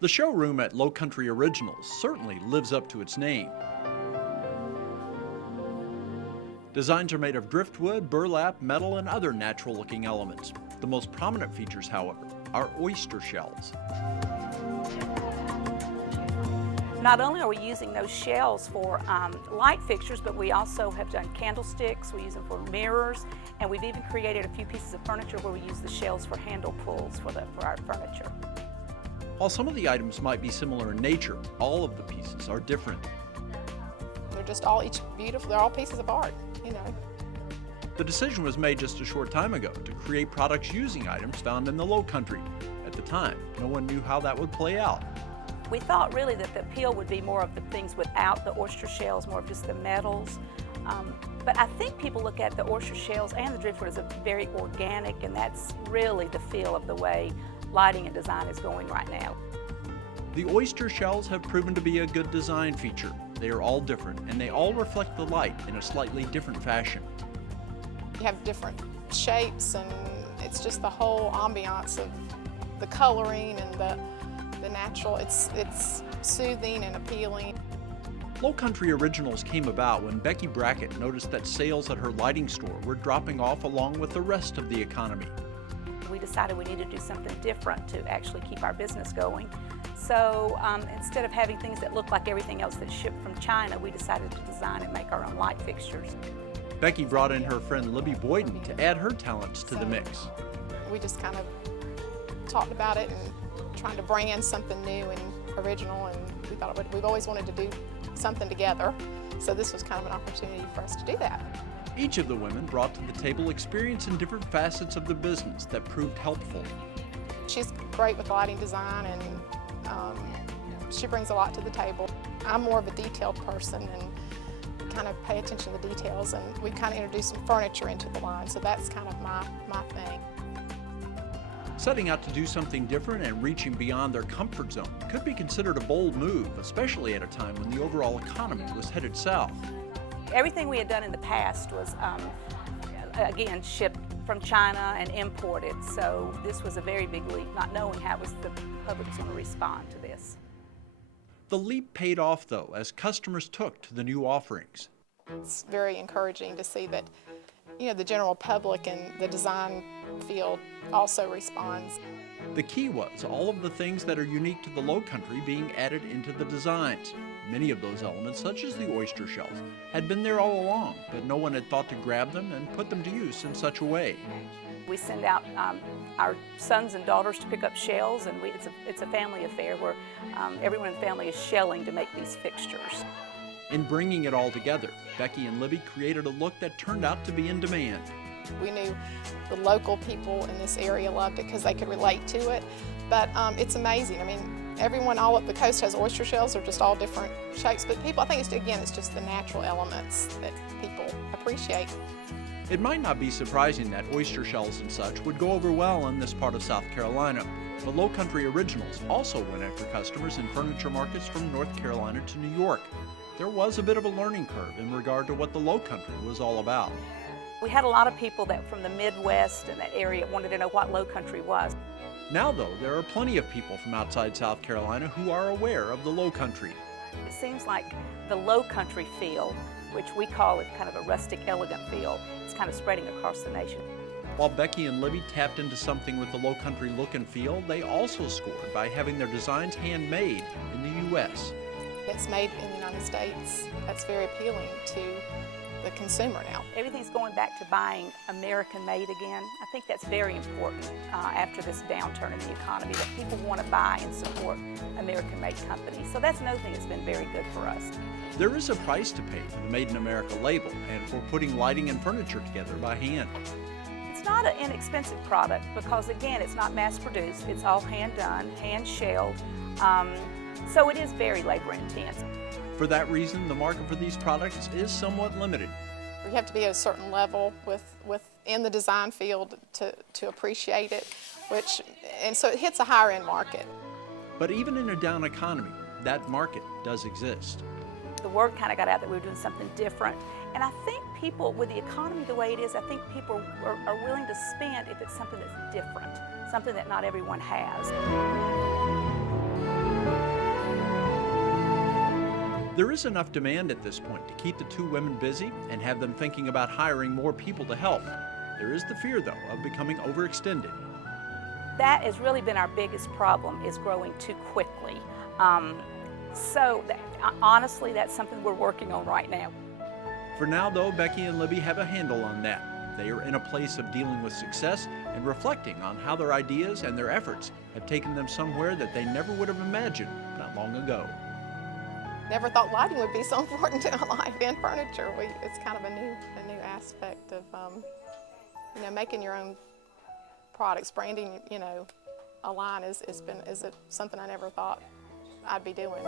The showroom at Low Country Originals certainly lives up to its name. Designs are made of driftwood, burlap, metal, and other natural-looking elements. The most prominent features, however, are oyster shells. Not only are we using those shells for light fixtures, but we also have done candlesticks, we use them for mirrors, and we've even created a few pieces of furniture where we use the shells for handle pulls for our furniture. While some of the items might be similar in nature, all of the pieces are different. They're just all each beautiful, they're all pieces of art, you know. The decision was made just a short time ago to create products using items found in the Low Country. At the time, no one knew how that would play out. We thought really that the appeal would be more of the things without the oyster shells, more of just the metals. But I think people look at the oyster shells and the driftwood as a very organic, and that's really the feel of the way lighting and design is going right now. The oyster shells have proven to be a good design feature. They are all different, and they all reflect the light in a slightly different fashion. You have different shapes, and it's just the whole ambiance of the coloring and the natural. It's soothing and appealing. Low Country Originals came about when Becky Brackett noticed that sales at her lighting store were dropping off along with the rest of the economy. We decided we needed to do something different to actually keep our business going. So instead of having things that look like everything else that's shipped from China, we decided to design and make our own light fixtures. Becky brought in her friend Libby Boyden to add her talents to the mix. We just kind of talked about it and trying to bring in something new and original, and we thought we've always wanted to do something together, so this was kind of an opportunity for us to do that. Each of the women brought to the table experience in different facets of the business that proved helpful. She's great with lighting design, and she brings a lot to the table. I'm more of a detailed person and kind of pay attention to the details, and we kind of introduced some furniture into the line, so that's kind of my thing. Setting out to do something different and reaching beyond their comfort zone could be considered a bold move, especially at a time when the overall economy was headed south. Everything we had done in the past was, again, shipped from China and imported, so this was a very big leap, not knowing how the public was going to respond to this. The leap paid off, though, as customers took to the new offerings. It's very encouraging to see that, you know, the general public and the design field also responds. The key was all of the things that are unique to the Low Country being added into the designs. Many of those elements, such as the oyster shells, had been there all along, but no one had thought to grab them and put them to use in such a way. We send out our sons and daughters to pick up shells, and it's a family affair where everyone in the family is shelling to make these fixtures. In bringing it all together, Becky and Libby created a look that turned out to be in demand. We knew the local people in this area loved it because they could relate to it, but it's amazing. I mean, everyone all up the coast has oyster shells. They're just all different shapes, but people, I think it's just the natural elements that people appreciate. It might not be surprising that oyster shells and such would go over well in this part of South Carolina, but Low Country Originals also went after customers in furniture markets from North Carolina to New York. There was a bit of a learning curve in regard to what the Low Country was all about. We had a lot of people that from the Midwest and that area wanted to know what Low Country was. Now, though, there are plenty of people from outside South Carolina who are aware of the Low Country. It seems like the Low Country feel, which we call it kind of a rustic, elegant feel, is kind of spreading across the nation. While Becky and Libby tapped into something with the Low Country look and feel, they also scored by having their designs handmade in the U.S. It's made in the United States. That's very appealing to the consumer now. Everything's going back to buying American-made again. I think that's very important after this downturn in the economy, that people want to buy and support American-made companies. So that's another thing that's been very good for us. There is a price to pay for the Made in America label and for putting lighting and furniture together by hand. It's not an inexpensive product because, again, it's not mass-produced. It's all hand-done, hand-shelled. So it is very labor-intense. For that reason, the market for these products is somewhat limited. You have to be at a certain level within the design field to appreciate it, and so it hits a higher end market. But even in a down economy, that market does exist. The word kind of got out that we were doing something different. And I think people, with the economy the way it is, I think people are willing to spend if it's something that's different, something that not everyone has. There is enough demand at this point to keep the two women busy and have them thinking about hiring more people to help. There is the fear, though, of becoming overextended. That has really been our biggest problem, is growing too quickly. Honestly, that's something we're working on right now. For now, though, Becky and Libby have a handle on that. They are in a place of dealing with success and reflecting on how their ideas and their efforts have taken them somewhere that they never would have imagined not long ago. Never thought lighting would be so important in our life and furniture. It's kind of a new aspect of making your own products, branding, a line is something I never thought I'd be doing.